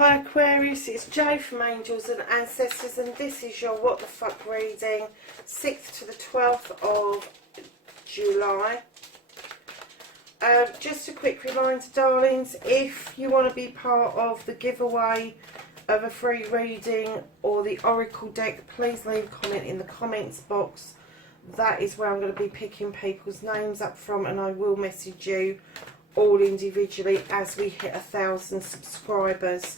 Hi Aquarius, it's Jo from Angels and Ancestors, and this is your What the Fuck reading, 6th to the 12th of July. Just a quick reminder, darlings, if you want to be part of the giveaway of a free reading or the Oracle deck, please leave a comment in the comments box. That is where I'm going to be picking people's names up from, and I will message you all individually as we hit 1,000 subscribers.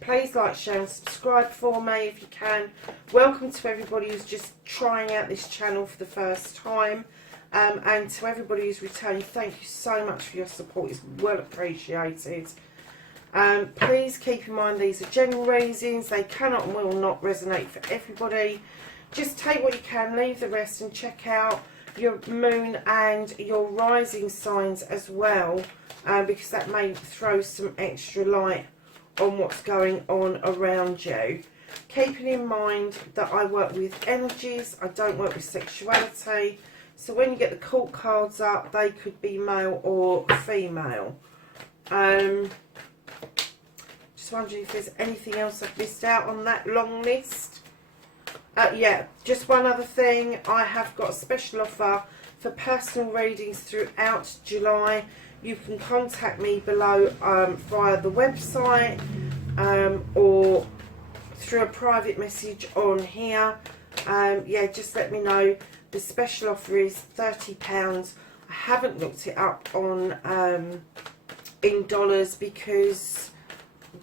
Please like, share and subscribe for me if you can. Welcome to everybody who's just trying out this channel for the first time, and to everybody who's returning, thank you so much for your support. It's well appreciated. Please keep in mind these are general readings. They cannot and will not resonate for everybody. Just take what you can, leave the rest, and check out your moon and your rising signs as well, because that may throw some extra light on what's going on around you. Keeping in mind that I work with energies, I don't work with sexuality, so when you get the court cards up, they could be male or female. Just wondering if there's anything else I've missed out on that long list. Yeah, just one other thing. I have got a special offer for personal readings throughout July. You can contact me below via the website or through a private message on here. Yeah, just let me know. The special offer is £30. I haven't looked it up on in dollars because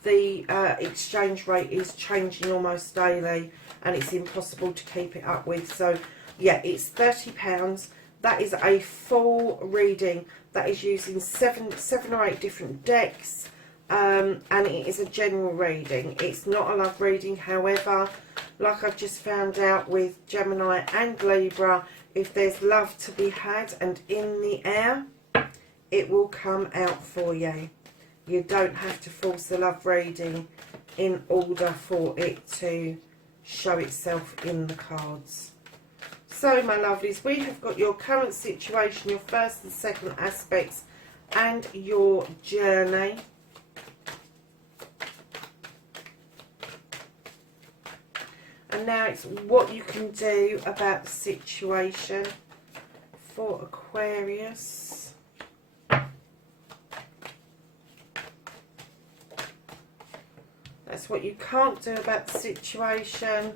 the exchange rate is changing almost daily, and it's impossible to keep it up with. So yeah, it's £30. That is a full reading that is using seven or eight different decks, and it is a general reading. It's not a love reading. However, like I've just found out with Gemini and Libra, if there's love to be had and in the air, it will come out for you. You don't have to force the love reading in order for it to show itself in the cards. So my lovelies, we have got your current situation, your first and second aspects, and your journey. And now it's what you can do about the situation for Aquarius. That's what you can't do about the situation.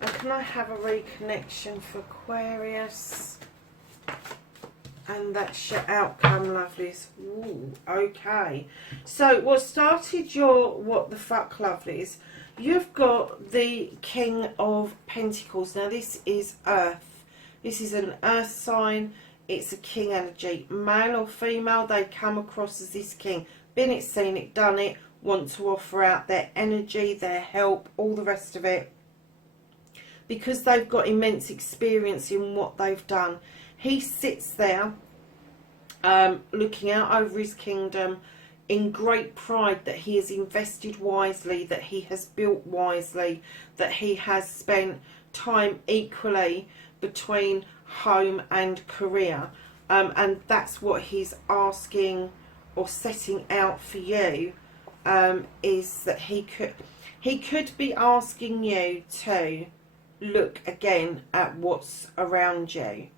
And can I have a reconnection for Aquarius? And that's your outcome, lovelies. Ooh, okay. So what started your what the fuck, lovelies? You've got the King of Pentacles. Now this is Earth. This is an Earth sign. It's a king energy. Male or female, they come across as this king. Been it, seen it, done it. Want to offer out their energy, their help, all the rest of it, because they've got immense experience in what they've done. He sits there looking out over his kingdom in great pride that he has invested wisely, that he has built wisely, that he has spent time equally between home and career, and that's what he's asking or setting out for you. Is that he could be asking you to look again at what's around you.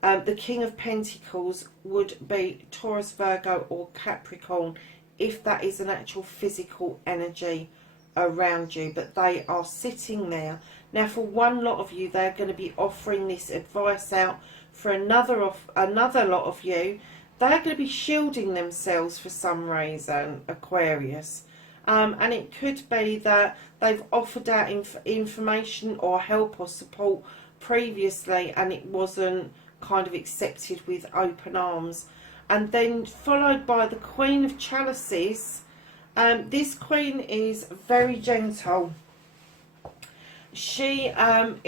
The King of Pentacles would be Taurus, Virgo or Capricorn if that is an actual physical energy around you, but they are sitting there. Now for one lot of you, they're going to be offering this advice out. For another lot of you, they're going to be shielding themselves for some reason, Aquarius. And it could be that they've offered out information or help or support previously, and it wasn't kind of accepted with open arms. And then followed by the Queen of Chalices. This queen is very gentle. She's the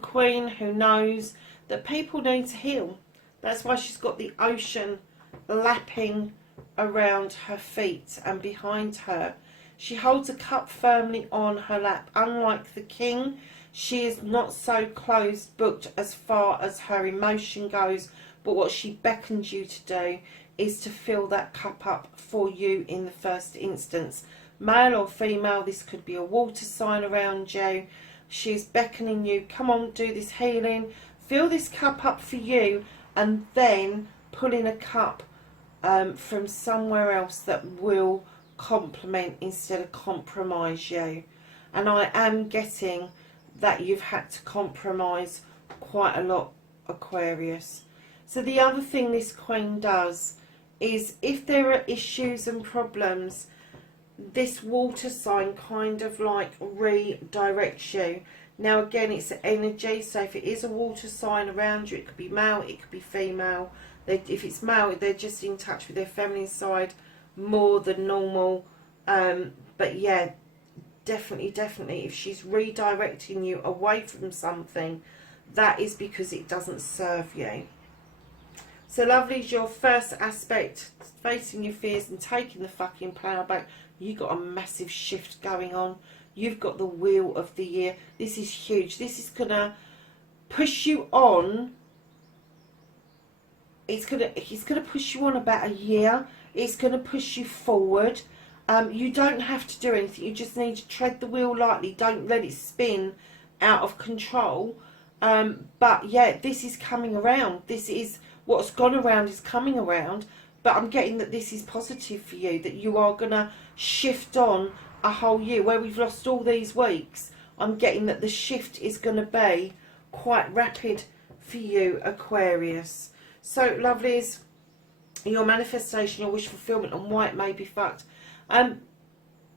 queen who knows that people need to heal. That's why she's got the ocean lapping around her feet and behind her. She holds a cup firmly on her lap. Unlike the king, she is not so closed booked as far as her emotion goes, but what she beckons you to do is to fill that cup up for you in the first instance. Male or female, this could be a water sign around you. She's beckoning you, come on, do this healing, fill this cup up for you, and then pull in a cup from somewhere else that will complement instead of compromise you. And I am getting that you've had to compromise quite a lot, Aquarius. So the other thing this Queen does is, if there are issues and problems, this water sign kind of like redirects you. Now again, it's energy, so if it is a water sign around you, it could be male, it could be female. If it's male, they're just in touch with their feminine side more than normal. But yeah, definitely, if she's redirecting you away from something, that is because it doesn't serve you. So lovelies, your first aspect, facing your fears and taking the fucking power back. You've got a massive shift going on. You've got the wheel of the year. This is huge. This is going to push you on. It's going to push you on about a year. It's going to push you forward. You don't have to do anything. You just need to tread the wheel lightly. Don't let it spin out of control. But yeah, this is coming around. This is what's gone around is coming around. But I'm getting that this is positive for you, that you are going to shift on a whole year. Where we've lost all these weeks, I'm getting that the shift is going to be quite rapid for you, Aquarius. So, lovelies, your manifestation, your wish fulfillment, and why it may be fucked.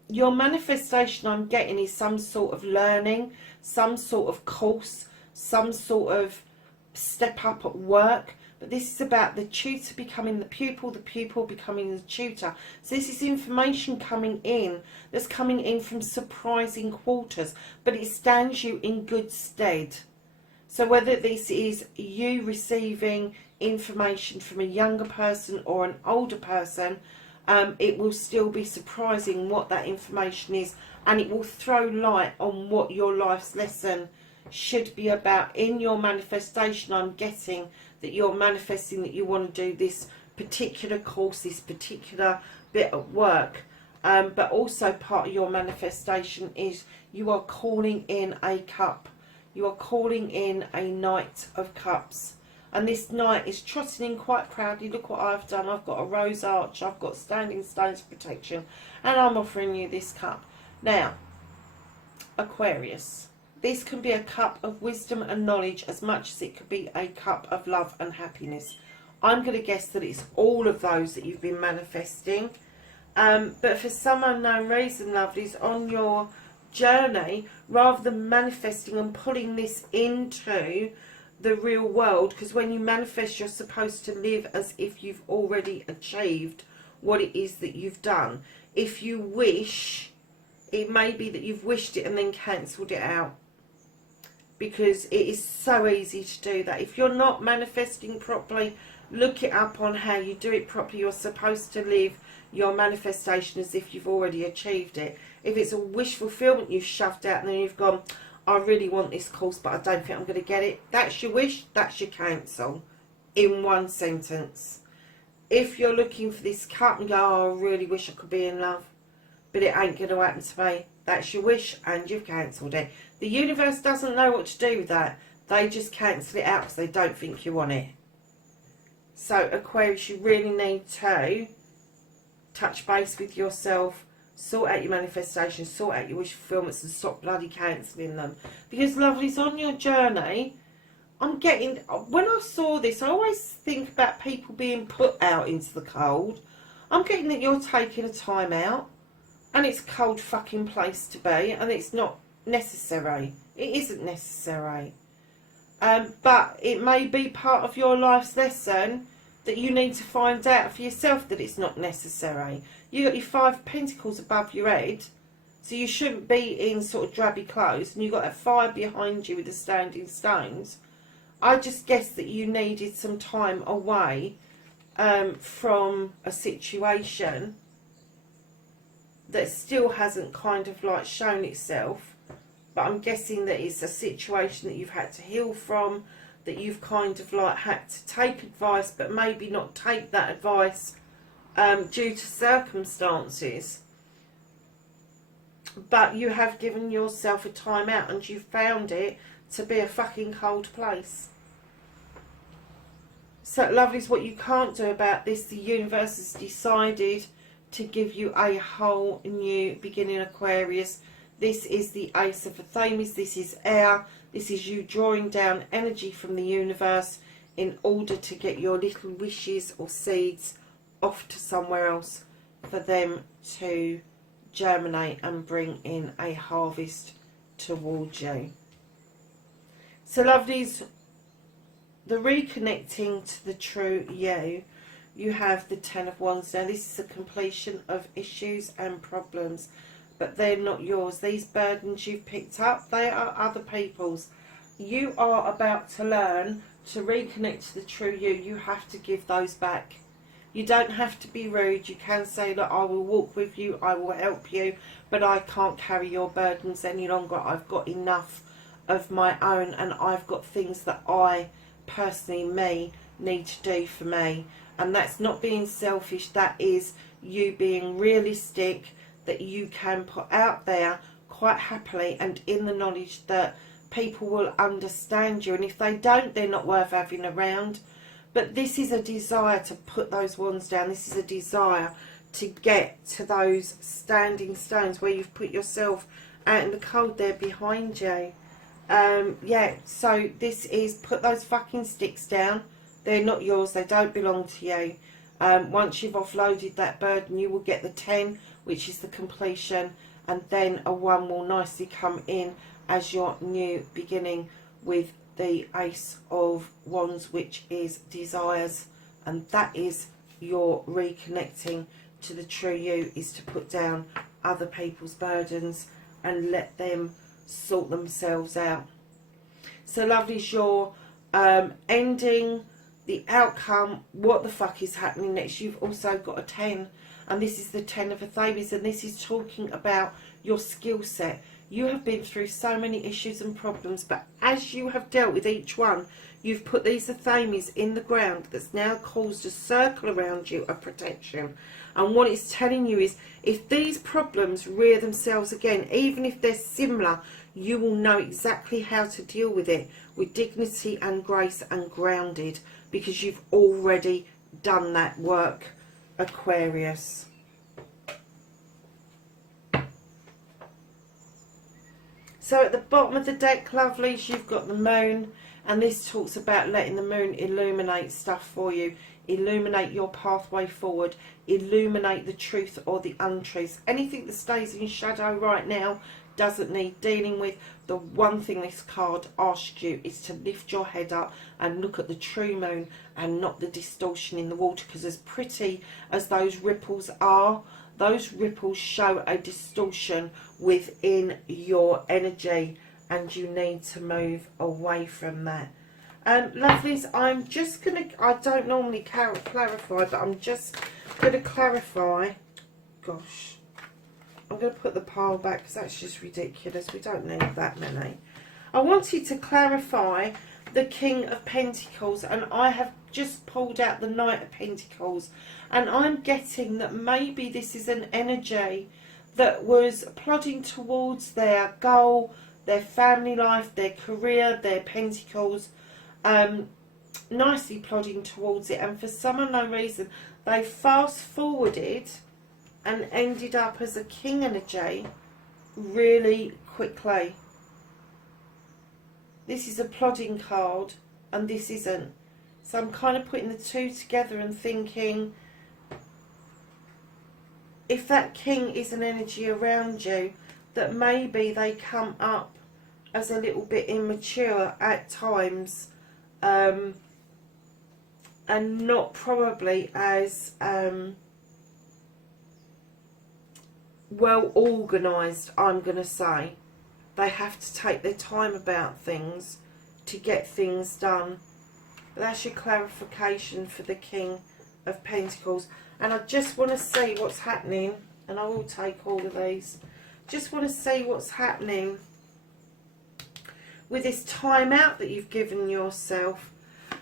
Your manifestation I'm getting is some sort of learning, some sort of course, some sort of step up at work. But this is about the tutor becoming the pupil becoming the tutor. So this is information coming in, that's coming in from surprising quarters, but it stands you in good stead. So whether this is you receiving information from a younger person or an older person, it will still be surprising what that information is, and it will throw light on what your life's lesson should be about. In your manifestation, I'm getting that you're manifesting that you want to do this particular course, this particular bit of work, but also part of your manifestation is you are calling in a cup. You are calling in a Knight of Cups, and this knight is trotting in quite proudly. Look what I've done. I've got a rose arch, I've got standing stones protection, and I'm offering you this cup. Now, Aquarius, this can be a cup of wisdom and knowledge as much as it could be a cup of love and happiness. I'm going to guess that it's all of those that you've been manifesting. But for some unknown reason, lovelies, on your journey, rather than manifesting and pulling this into the real world, because when you manifest, you're supposed to live as if you've already achieved what it is that you've done. If you wish, it may be that you've wished it and then cancelled it out, because it is so easy to do that. If you're not manifesting properly, look it up on how you do it properly. You're supposed to live your manifestation as if you've already achieved it. If it's a wish fulfillment you've shoved out and then you've gone, I really want this course but I don't think I'm going to get it, that's your wish, that's your cancel, in one sentence. If you're looking for this cup and go, oh, I really wish I could be in love, but it ain't going to happen to me, that's your wish and you've cancelled it. The universe doesn't know what to do with that. They just cancel it out because they don't think you want it. So Aquarius, you really need to touch base with yourself, sort out your manifestations, sort out your wish fulfillments, and stop bloody cancelling them. Because, lovelies, on your journey, I'm getting, when I saw this, I always think about people being put out into the cold. I'm getting that you're taking a time out, and it's a cold fucking place to be, and it's not necessary. It isn't necessary. But it may be part of your life's lesson that you need to find out for yourself that it's not necessary. You got your 5 of Pentacles above your head, so you shouldn't be in sort of drabby clothes, and you've got that fire behind you with the standing stones. I just guess that you needed some time away from a situation that still hasn't kind of like shown itself, but I'm guessing that it's a situation that you've had to heal from, that you've kind of like had to take advice, but maybe not take that advice due to circumstances. But you have given yourself a time out, and you found it to be a fucking cold place. So, lovelies, what you can't do about this, the universe has decided to give you a whole new beginning, Aquarius. This is the Ace of Athames. This is air. This is you drawing down energy from the universe in order to get your little wishes or seeds off to somewhere else for them to germinate and bring in a harvest towards you. So, lovelies, the reconnecting to the true you have the Ten of Wands. Now, this is a completion of issues and problems, but they're not yours. These burdens you've picked up, they are other people's. You are about to learn to reconnect to the true you. You have to give those back. You don't have to be rude. You can say that I will walk with you, I will help you, but I can't carry your burdens any longer. I've got enough of my own, and I've got things that I personally need to do for me. And that's not being selfish, that is you being realistic, that you can put out there quite happily and in the knowledge that people will understand you. And if they don't, they're not worth having around. But this is a desire to put those wands down. This is a desire to get to those standing stones where you've put yourself out in the cold there behind you. Yeah, so this is put those fucking sticks down. They're not yours. They don't belong to you. Once you've offloaded that burden, you will get the 10, which is the completion, and then a 1 will nicely come in as your new beginning with the Ace of Wands, which is desires. And that is your reconnecting to the true you, is to put down other people's burdens and let them sort themselves out. So, lovelies, you're ending the outcome. What the fuck is happening next? You've also got a 10, and this is the 10 of Athames, and this is talking about your skill set. You have been through so many issues and problems, but as you have dealt with each one, you've put these Athames in the ground that's now caused a circle around you of protection. And what it's telling you is, if these problems rear themselves again, even if they're similar, you will know exactly how to deal with it with dignity and grace and grounded, because you've already done that work, Aquarius. So at the bottom of the deck, lovelies, you've got the moon, and this talks about letting the moon illuminate stuff for you, illuminate your pathway forward, illuminate the truth or the untruth. Anything that stays in shadow right now doesn't need dealing with. The one thing this card asks you is to lift your head up and look at the true moon and not the distortion in the water, because as pretty as those ripples are, those ripples show a distortion within your energy, and you need to move away from that. Lovelies, I'm just going to, I don't normally clarify, but I'm just going to clarify. Gosh, I'm going to put the pile back because that's just ridiculous. We don't need that many. I wanted to clarify the King of Pentacles, and I have just pulled out the Knight of Pentacles, and I'm getting that maybe this is an energy that was plodding towards their goal, their family life, their career, their pentacles, nicely plodding towards it, and for some unknown reason they fast forwarded and ended up as a king energy really quickly. This is a plodding card and this isn't. So I'm kind of putting the two together and thinking, if that king is an energy around you, that maybe they come up as a little bit immature at times, and not probably as well organised, I'm going to say. They have to take their time about things to get things done. But that's your clarification for the King of Pentacles. And I just want to see what's happening, and I will take all of these. Just want to see what's happening with this time out that you've given yourself.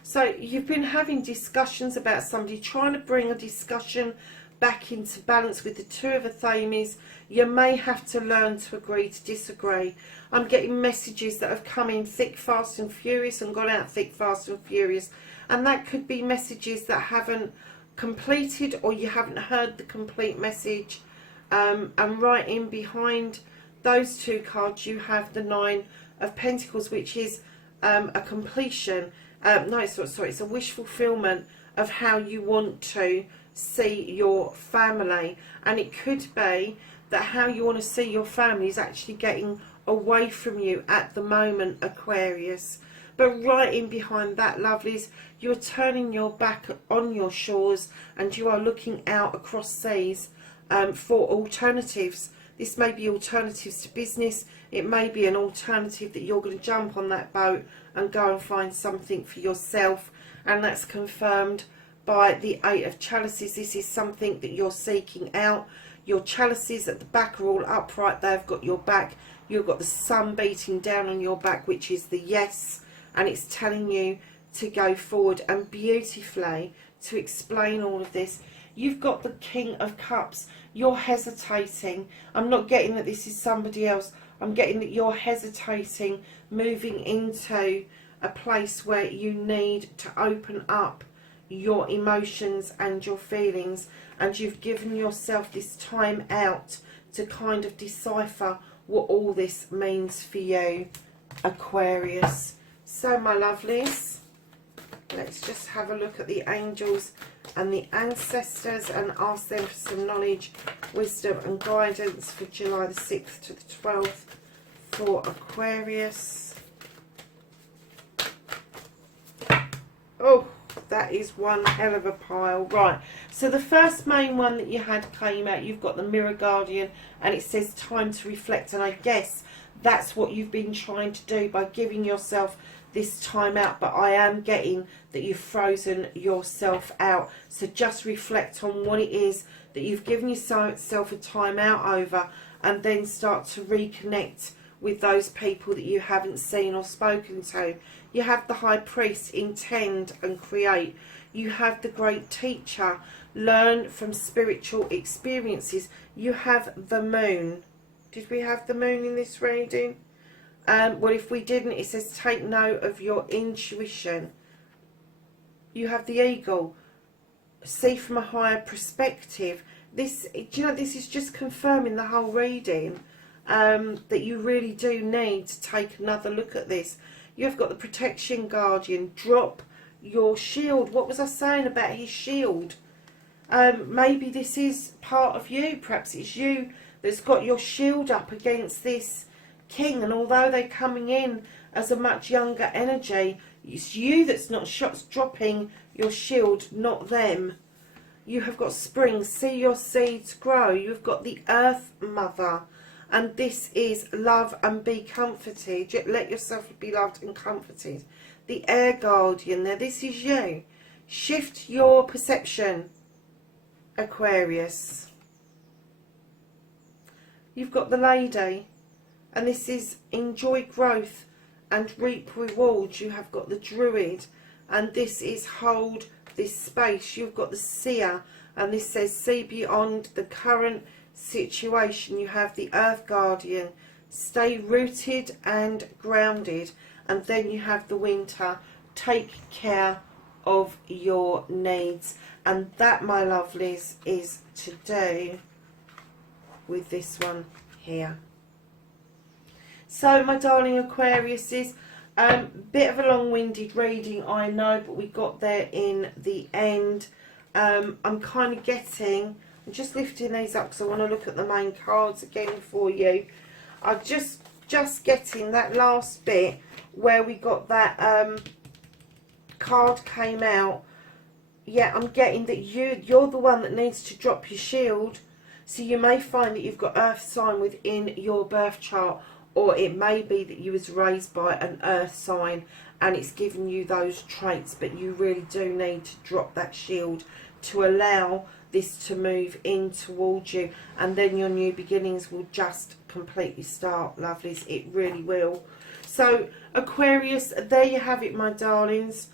So you've been having discussions about somebody, trying to bring a discussion back into balance with the Two of Athames. You may have to learn to agree to disagree. I'm getting messages that have come in thick, fast and furious and gone out thick, fast and furious. And that could be messages that haven't completed, or you haven't heard the complete message. And right in behind those two cards you have the Nine of Pentacles, which is a completion. No, it's not, sorry, it's a wish fulfillment of how you want to see your family. And it could be that how you want to see your family is actually getting away from you at the moment, Aquarius. But right in behind that, lovelies, you're turning your back on your shores and you are looking out across seas for alternatives. This may be alternatives to business. It may be an alternative that you're going to jump on that boat and go and find something for yourself. And that's confirmed by the Eight of Chalices. This is something that you're seeking out. Your chalices at the back are all upright. They've got your back. You've got the sun beating down on your back, which is the yes. And it's telling you to go forward. And beautifully, to explain all of this, you've got the King of Cups. You're hesitating. I'm not getting that this is somebody else. I'm getting that you're hesitating, moving into a place where you need to open up your emotions and your feelings. And you've given yourself this time out to kind of decipher what all this means for you, Aquarius. So, my lovelies, let's just have a look at the angels and the ancestors and ask them for some knowledge, wisdom and guidance for July the 6th to the 12th for Aquarius. Oh, that is one hell of a pile. Right, so the first main one that you had came out. You've got the Mirror Guardian and it says time to reflect. And I guess that's what you've been trying to do by giving yourself this time out, but I am getting that you've frozen yourself out. So just reflect on what it is that you've given yourself a time out over, and then start to reconnect with those people that you haven't seen or spoken to. You have the High Priest, intend and create. You have the Great Teacher, learn from spiritual experiences. You have the Moon. Did we have the Moon in this reading? Well, if we didn't, it says take note of your intuition. You have the Eagle, see from a higher perspective. This, do you know, this is just confirming the whole reading, that you really do need to take another look at this. You've got the Protection Guardian, drop your shield. What was I saying about his shield? Maybe this is part of you. Perhaps it's you that's got your shield up against this King, and although they're coming in as a much younger energy, it's you that's not dropping your shield, not them. You have got Spring, see your seeds grow. You've got the Earth Mother, and this is love and be comforted. Let yourself be loved and comforted. The Air Guardian, now this is you. Shift your perception, Aquarius. You've got the Lady, and this is enjoy growth and reap rewards. You have got the Druid, and this is hold this space. You've got the Seer, and this says see beyond the current situation. You have the Earth Guardian, stay rooted and grounded. And then you have the Winter, take care of your needs. And that, my lovelies, is to do with this one here. So, my darling Aquariuses, bit of a long-winded reading, I know, but we got there in the end. I'm kind of getting, I'm just lifting these up because I want to look at the main cards again for you. I'm just getting that last bit where we got that card came out. Yeah, I'm getting that you're the one that needs to drop your shield. So you may find that you've got Earth sign within your birth chart, or it may be that you was raised by an Earth sign and it's given you those traits, but you really do need to drop that shield to allow this to move in towards you, and then your new beginnings will just completely start, lovelies. It really will. So Aquarius, there you have it, my darlings.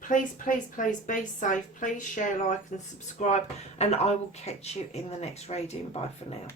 Please, please, please be safe. Please share, like and subscribe, and I will catch you in the next reading. Bye for now.